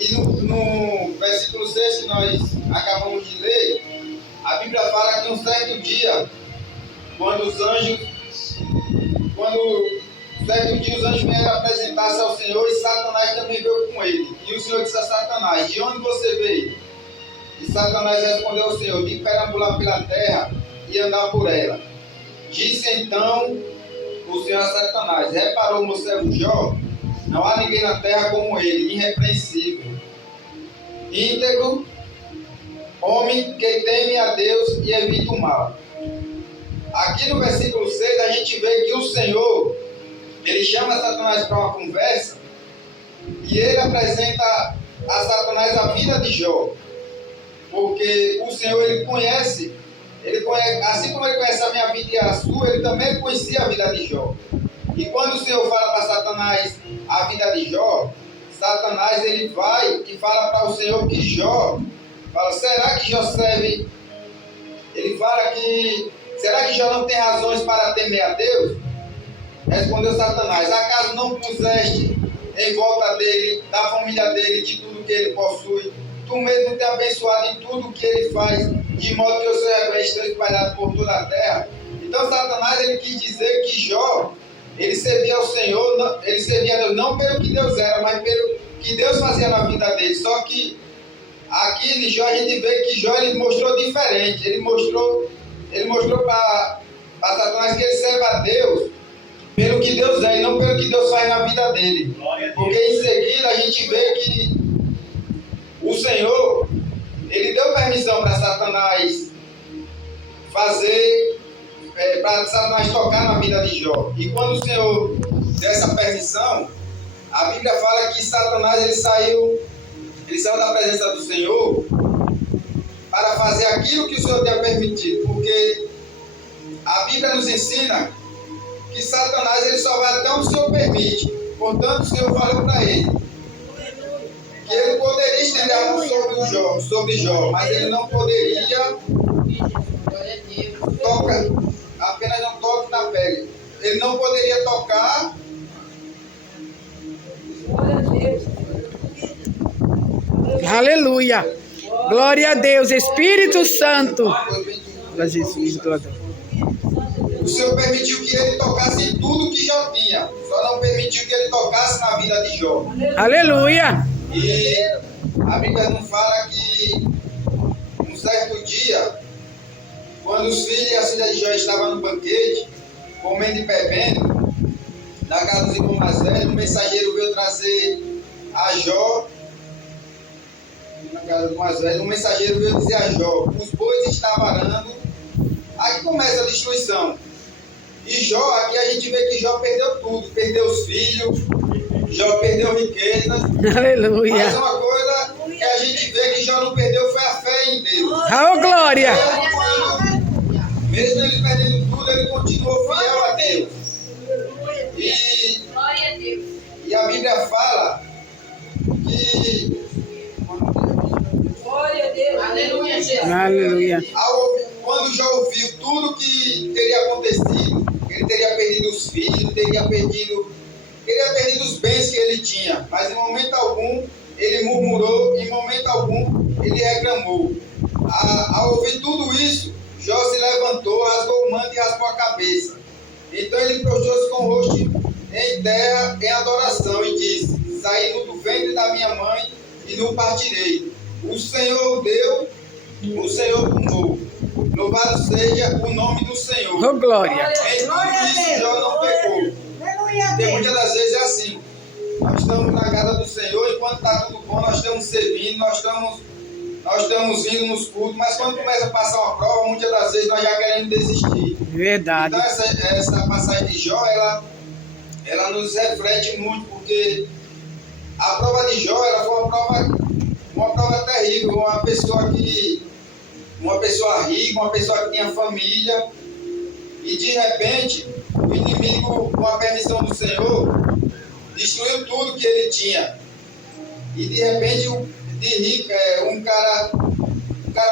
E no versículo 6 que nós acabamos de ler, a Bíblia fala que um certo dia, quando os anjos vieram apresentar-se ao Senhor, e Satanás também veio com ele. E o Senhor disse a Satanás: de onde você veio? E Satanás respondeu ao Senhor: de perambular pela terra e andar por ela. Disse então o Senhor a Satanás: reparou o meu servo Jó? Não há ninguém na terra como ele, irrepreensível, íntegro, homem que teme a Deus e evita o mal. Aqui no versículo 6 a gente vê que o Senhor, ele chama Satanás para uma conversa e ele apresenta a Satanás a vida de Jó. Porque o Senhor, ele conhece, assim como ele conhece a minha vida e a sua, ele também conhecia a vida de Jó. E quando o Senhor fala para Satanás a vida de Jó, Satanás ele vai e fala para o Senhor que Jó, será que Jó serve? Ele fala que, será que Jó não tem razões para temer a Deus? Respondeu Satanás: acaso não puseste em volta dele, da família dele, de tudo que ele possui? Tu mesmo te abençoado em tudo que ele faz, de modo que o seu rebanho esteja espalhado por toda a terra. Então Satanás ele quis dizer que Jó, ele servia ao Senhor, ele servia a Deus não pelo que Deus era, mas pelo que Deus fazia na vida dele. Só que aqui em Jó a gente vê que Jó ele mostrou diferente. Ele mostrou para Satanás que ele serve a Deus pelo que Deus é e não pelo que Deus faz na vida dele. Porque em seguida a gente vê que o Senhor, ele deu permissão para Satanás para Satanás tocar na vida de Jó. E quando o Senhor deu essa permissão, a Bíblia fala que Satanás ele saiu da presença do Senhor para fazer aquilo que o Senhor tinha permitido. Porque a Bíblia nos ensina que Satanás ele só vai até onde o Senhor permite. Portanto, o Senhor falou para ele que ele poderia estender a mão sobre Jó, mas ele não poderia tocar, apenas não toque na pele. Ele não poderia tocar. Aleluia! Glória a Deus, Espírito Santo. Glória a Jesus, glória a Deus. O Senhor permitiu que ele tocasse em tudo que Jó tinha, só não permitiu que ele tocasse na vida de Jó. Aleluia! E a Bíblia não fala que um certo dia, quando os filhos e as filhas de Jó estavam no banquete, comendo e bebendo, na casa dos irmãos mais velhos, um mensageiro veio trazer a Jó. Na casa do mais velho, um mensageiro veio dizer a Jó: os bois estavam arando. Aqui começa a destruição. E Jó, aqui a gente vê que Jó perdeu tudo, perdeu os filhos, Jó perdeu riquezas. Aleluia! Mas uma coisa que a gente vê que Jó não perdeu foi a fé em Deus. Oh, glória! Mesmo ele perdendo tudo, ele continuou fiel a Deus. E a Bíblia fala que... Glória a Deus. Aleluia, Jesus. Aleluia! Quando Jó ouviu tudo que teria acontecido, ele teria perdido os filhos, teria perdido os bens que ele tinha, mas em momento algum ele murmurou, em momento algum ele reclamou. Ao ouvir tudo isso, Jó se levantou, rasgou o manto e raspou a cabeça. Então ele prostrou-se com o rosto em terra em adoração e disse: saí do ventre da minha mãe e não partirei. O Senhor deu, o Senhor tomou. Louvado seja o nome do Senhor. Oh, glória! Em tudo isso Jó não pecou. Porque muitas das vezes é assim. Nós estamos na casa do Senhor, enquanto está tudo bom, nós estamos servindo, nós estamos indo nos cultos, mas quando começa a passar uma prova, muitas das vezes nós já queremos desistir. Verdade. Então essa passagem de Jó, ela nos reflete muito, porque a prova de Jó ela foi uma prova terrível, uma pessoa rica, uma pessoa que tinha família, e de repente o inimigo, com a permissão do Senhor, destruiu tudo que ele tinha. E de repente um cara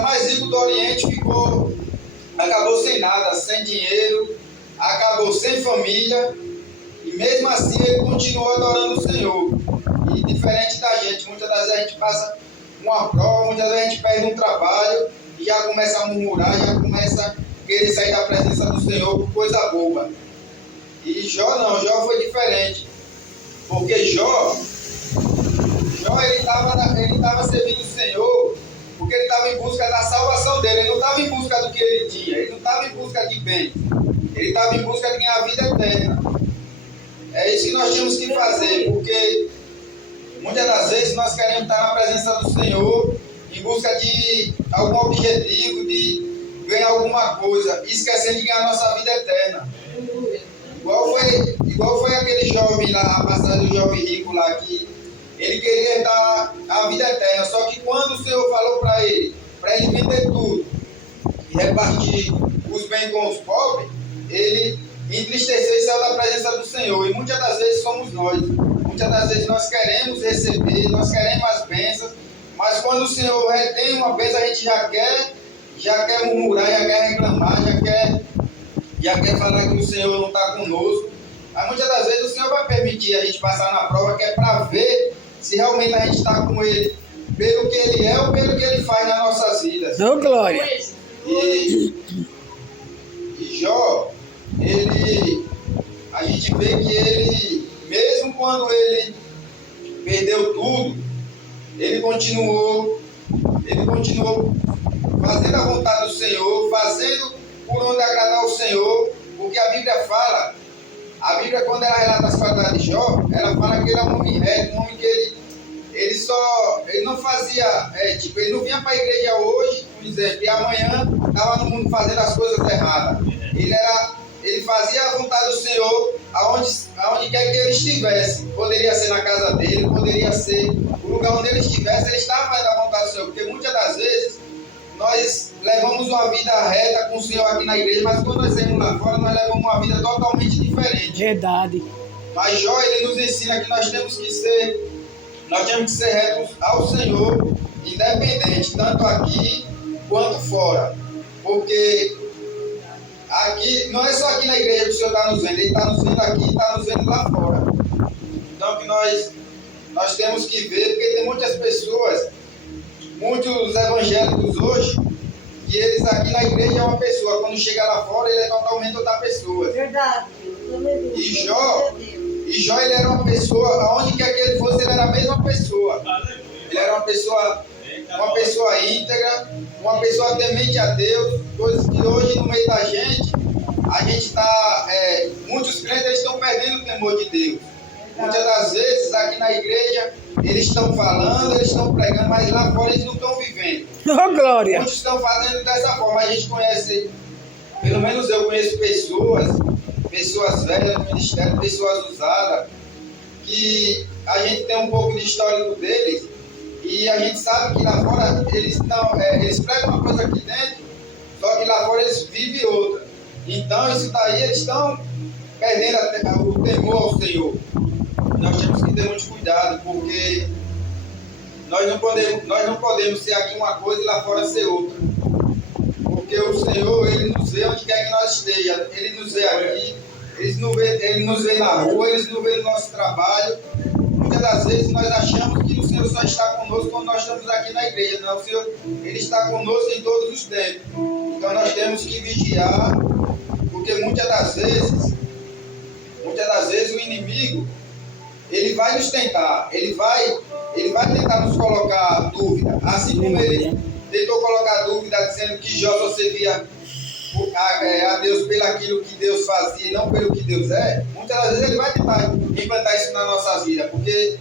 mais rico do Oriente acabou sem nada, sem dinheiro, acabou sem família, e mesmo assim ele continuou adorando o Senhor. E diferente da gente, muitas das vezes a gente passa uma prova, muitas vezes a gente perde um trabalho e já começa a murmurar, já começa a querer sair da presença do Senhor por coisa boba. E Jó não, Jó foi diferente. Porque Jó ele estava servindo o Senhor porque ele estava em busca da salvação dele. Ele não estava em busca do que ele tinha, ele não estava em busca de bem, ele estava em busca de ganhar a vida eterna. É isso que nós temos que fazer, porque muitas das vezes nós queremos estar na presença do Senhor em busca de algum objetivo, de ganhar alguma coisa, esquecendo de ganhar a nossa vida eterna. Igual foi aquele jovem lá, a passagem do jovem rico lá, que ele queria dar a vida eterna, só que quando o Senhor falou para ele vender tudo e repartir os bens com os pobres, ele entristeceu e saiu da presença do Senhor. E muitas das vezes somos nós. Muitas das vezes nós queremos receber, nós queremos as bênçãos, mas quando o Senhor retém uma bênção, a gente já quer murmurar, já quer reclamar, já quer falar que o Senhor não está conosco. Mas muitas das vezes o Senhor vai permitir a gente passar na prova, que é para ver se realmente a gente está com Ele pelo que Ele é ou pelo que Ele faz nas nossas vidas. Oh, glória! E Jó, a gente vê que ele, mesmo quando ele perdeu tudo, ele continuou fazendo a vontade do Senhor, fazendo por onde agradar o Senhor, porque a Bíblia fala, quando ela relata as qualidades de Jó, ela fala que ele é um homem reto, um homem que ele não fazia, ele não vinha para a igreja hoje, por exemplo, e amanhã estava no mundo fazendo as coisas erradas. Ele fazia a vontade do Senhor aonde quer que ele estivesse. Poderia ser na casa dele, poderia ser o lugar onde ele estivesse, ele estava fazendo a vontade do Senhor, porque muitas das vezes nós levamos uma vida reta com o Senhor aqui na igreja, mas quando nós saímos lá fora, nós levamos uma vida totalmente diferente. Verdade. Mas Jó, ele nos ensina que nós temos que ser retos ao Senhor, independente, tanto aqui quanto fora. Porque aqui, não é só aqui na igreja que o Senhor está nos vendo, Ele está nos vendo aqui e está nos vendo lá fora. Então que nós temos que ver, porque tem muitas pessoas, muitos evangélicos hoje, que eles aqui na igreja é uma pessoa, quando chega lá fora ele é totalmente outra pessoa. Verdade. E Jó, ele era uma pessoa, aonde quer que ele fosse, ele era a mesma pessoa. Ele era uma pessoa íntegra, uma pessoa temente a Deus, coisas que hoje no meio da gente, a gente está, muitos crentes eles estão perdendo o temor de Deus. Muitas das vezes aqui na igreja, eles estão falando, eles estão pregando, mas lá fora eles não estão vivendo. Oh, glória! Muitos estão fazendo dessa forma. A gente conhece, pelo menos eu conheço pessoas velhas no ministério, pessoas usadas, que a gente tem um pouco de histórico deles, e a gente sabe que lá fora eles pregam uma coisa aqui dentro, só que lá fora eles vivem outra. Então isso daí eles estão perdendo o temor ao Senhor. Nós temos que ter muito cuidado, porque nós não podemos ser aqui uma coisa e lá fora ser outra. Porque o Senhor, Ele nos vê onde quer que nós estejamos. Ele nos vê aqui, Ele nos vê na rua, Ele nos vê no nosso trabalho. Muitas das vezes nós achamos que o Senhor só está conosco quando nós estamos aqui na igreja. Não, o Senhor, Ele está conosco em todos os tempos. Então nós temos que vigiar, porque muitas das vezes o inimigo, ele vai nos tentar, ele vai tentar nos colocar dúvida, assim como ele tentou colocar dúvida dizendo que Jó só servia a Deus pelo aquilo que Deus fazia e não pelo que Deus é. Muitas das vezes ele vai tentar implantar isso nas nossas vidas, porque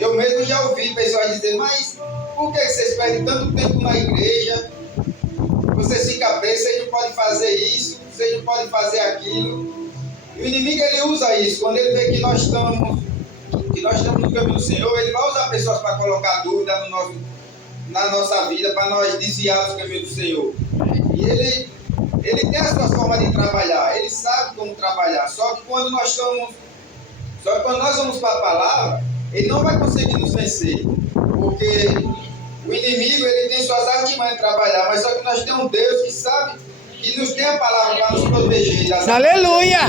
eu mesmo já ouvi pessoas dizer, mas por que vocês perdem tanto tempo na igreja? Vocês ficam presos, vocês não podem fazer isso, vocês não podem fazer aquilo. E o inimigo ele usa isso, quando ele vê que nós estamos no caminho do Senhor, ele vai usar pessoas para colocar dúvida na nossa vida, para nós desviar do caminho do Senhor. E ele tem a sua forma de trabalhar, ele sabe como trabalhar, só que quando nós vamos para a palavra, ele não vai conseguir nos vencer, porque o inimigo ele tem suas artimanhas de trabalhar, mas só que nós temos um Deus que sabe, que nos tem a palavra para nos proteger. Aleluia!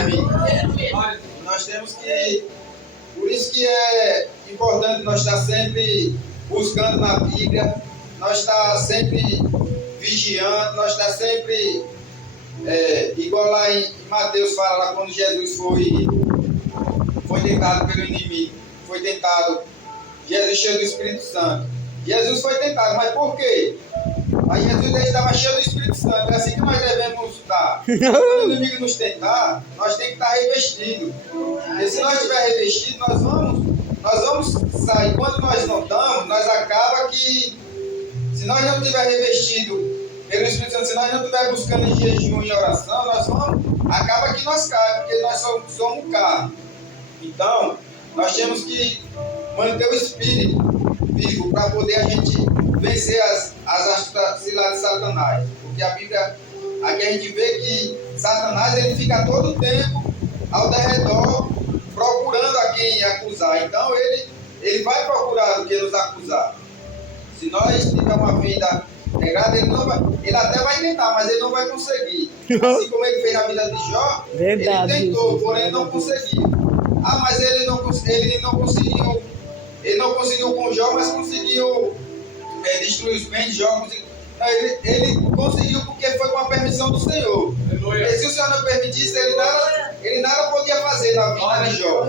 Nós temos que... Por isso que é importante nós estar sempre buscando na Bíblia, nós estar sempre vigiando, nós estar sempre, igual lá em Mateus fala, lá quando Jesus foi tentado pelo inimigo, foi tentado, Jesus cheio do Espírito Santo. Jesus foi tentado, mas por quê? Mas Jesus estava cheio do Espírito Santo, é assim que nós devemos estar. Quando o inimigo nos tentar, nós temos que estar revestidos. E se nós estiver revestido, nós vamos sair. Quando nós não estamos, nós acaba que, se nós não estiver revestido pelo Espírito Santo, se nós não estiver buscando em jejum e oração, acaba que nós caímos, porque nós somos carne. Então, nós temos que manter o Espírito vivo para poder a gente vencer as ciladas de Satanás. Porque a Bíblia, aqui a gente vê que Satanás ele fica todo o tempo ao derredor procurando a quem acusar. Então ele vai procurar o que nos acusar. Se nós tivermos uma vida regrada, ele até vai tentar, mas ele não vai conseguir. Assim como ele fez na vida de Jó, Verdade, ele tentou, Jesus. porém não conseguiu. Mas ele não conseguiu. Ele não conseguiu com Jó, mas conseguiu destruir os bens de Jó. Ele conseguiu porque foi com a permissão do Senhor. E se o Senhor não permitisse, ele nada podia fazer na vida de Jó.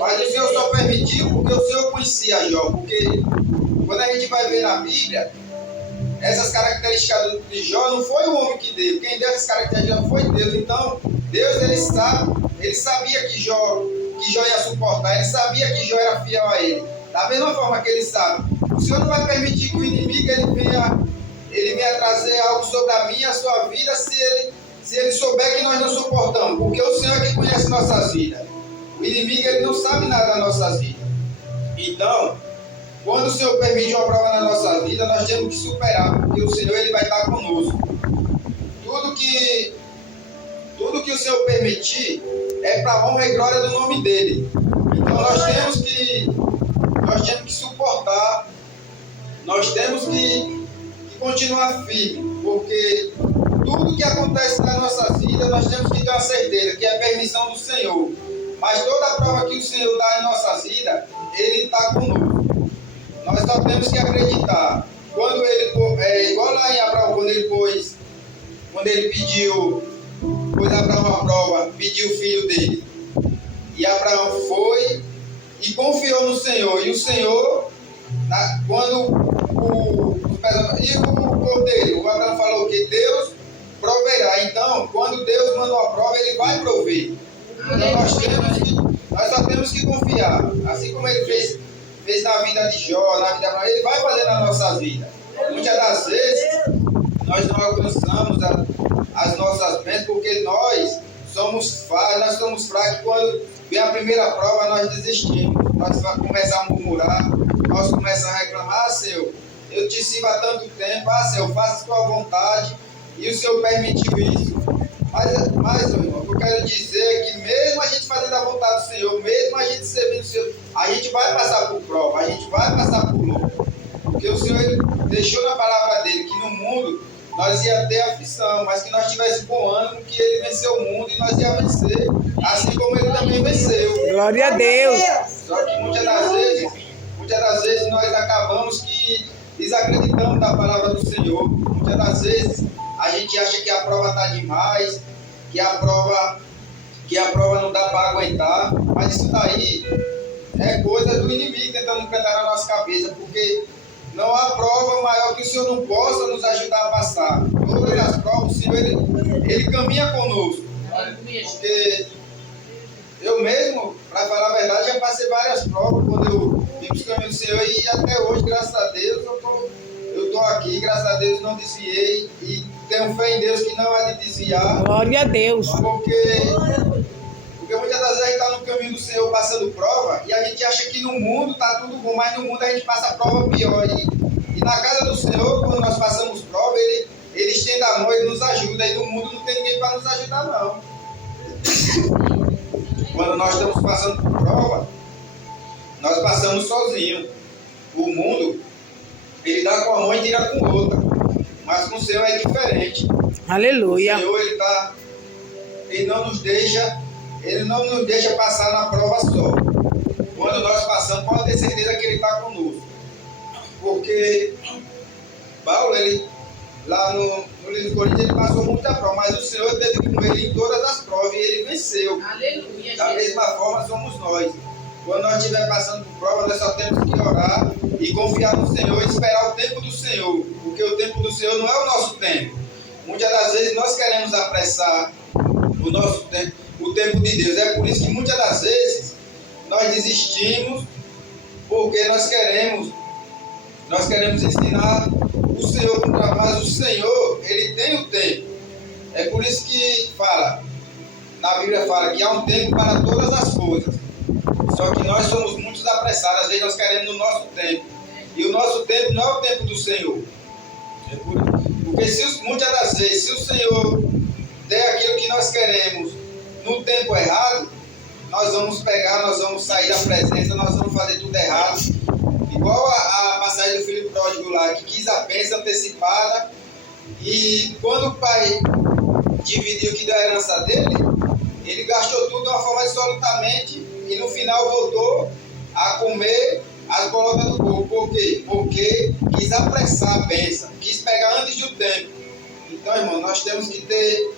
Mas o Senhor só permitiu porque o Senhor conhecia Jó. Porque quando a gente vai ver na Bíblia, essas características de Jó não foi o homem que deu. Quem deu essas características foi Deus. Então, Deus ele sabia que Jó ia suportar, ele sabia que Jó era fiel a ele. Da mesma forma que ele sabe, o Senhor não vai permitir que o inimigo ele venha trazer algo sobre a minha e a sua vida se ele souber que nós não suportamos, porque o Senhor é que conhece nossas vidas. O inimigo ele não sabe nada das nossas vidas. Então, quando o Senhor permite uma prova na nossa vida, nós temos que superar, porque o Senhor ele vai estar conosco. Tudo que o Senhor permitir é para a honra e glória do nome dele. Então nós temos que suportar, nós temos que continuar firme, porque tudo que acontece na nossa vida, nós temos que ter uma certeza, que é a permissão do Senhor. Mas toda a prova que o Senhor dá em nossas vidas, ele está conosco. Nós só temos que acreditar. Quando ele, igual lá em Abraão, quando ele pediu Abraão a prova, pediu o filho dele. E Abraão foi e confiou no Senhor. E o Senhor, quando o cordeiro, o Abraão falou que Deus proverá. Então, quando Deus manda uma prova, ele vai prover. Então, nós só temos que confiar. Assim como ele fez na vida de Jó, na vida de Abraão, ele vai fazer na nossa vida. Muitas das vezes, nós não alcançamos as nossas bênçãos porque nós somos falhos, nós somos fracos. Quando vem a primeira prova, nós desistimos. Nós começamos a murmurar, nós começamos a reclamar: Senhor, eu te sirvo há tanto tempo, Senhor, faça a tua vontade, e o Senhor permitiu isso. Mas meu irmão, o que eu quero dizer é que mesmo a gente fazendo a vontade do Senhor, mesmo a gente servindo o Senhor, a gente vai passar por prova, a gente vai passar por luta. Porque o Senhor ele deixou na palavra dele que no mundo nós ia ter aflição, mas que nós tivesse bom ânimo, que ele venceu o mundo e nós ia vencer, assim como ele também venceu. Glória a Deus. Só que muitas das vezes nós acabamos que desacreditamos da palavra do Senhor. Muitas das vezes a gente acha que a prova está demais, que a prova não dá para aguentar, mas isso daí é coisa do inimigo tentando implantar na nossa cabeça, porque não há prova maior que o Senhor não possa nos ajudar a passar. Todas as provas, o Senhor ele caminha conosco. Porque eu mesmo, para falar a verdade, já passei várias provas quando eu vim para os caminhos do Senhor, e até hoje, graças a Deus, eu estou aqui, graças a Deus não desviei, e tenho fé em Deus que não há de desviar. Glória a Deus. Porque muitas das vezes a gente está no caminho do Senhor passando prova, e a gente acha que no mundo está tudo bom, mas no mundo a gente passa prova pior. E na casa do Senhor, quando nós passamos prova, ele estende a mão, ele nos ajuda, e no mundo não tem ninguém para nos ajudar, não. Quando nós estamos passando por prova, nós passamos sozinhos. O mundo, ele dá com a mão e tira com outra. Mas com o Senhor é diferente. Aleluia. O Senhor, ele não nos deixa passar na prova só. quando nós passamos, pode ter certeza que Ele está conosco. Porque Paulo, ele, lá no livro de Coríntios, ele passou muita prova, mas o Senhor esteve com ele em todas as provas e ele venceu. Aleluia. Da mesma forma somos nós. Quando nós estivermos passando por prova, nós só temos que orar e confiar no Senhor e esperar o tempo do Senhor. Porque o tempo do Senhor não é o nosso tempo. Muitas das vezes nós queremos apressar o nosso tempo, o tempo de Deus. É por isso que muitas das vezes nós desistimos, porque nós queremos ensinar o Senhor para o trabalho, mas o Senhor, Ele tem o tempo. É por isso que na Bíblia fala que há um tempo para todas as coisas. Só que nós somos muito apressados, às vezes nós queremos o nosso tempo. E o nosso tempo não é o tempo do Senhor. Porque muitas das vezes, se o Senhor der aquilo que nós queremos no tempo errado, nós vamos sair da presença, nós vamos fazer tudo errado. Igual a passagem do filho pródigo lá, que quis a bênção antecipada, e quando o pai dividiu o que deu a herança dele, ele gastou tudo de uma forma absolutamente, e no final voltou a comer as bolotas do povo. Por quê? Porque quis apressar a bênção, quis pegar antes do tempo. Então, irmão, nós temos que ter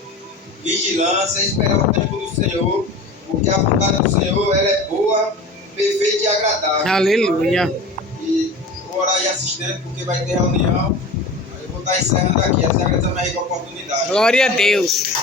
vigilância, esperar o tempo do Senhor, porque a vontade do Senhor, ela é boa, perfeita e agradável. Aleluia. E vou orar aí assistente, porque vai ter reunião. Eu vou estar encerrando aqui. As agradecemos aí a oportunidade. Glória a Deus.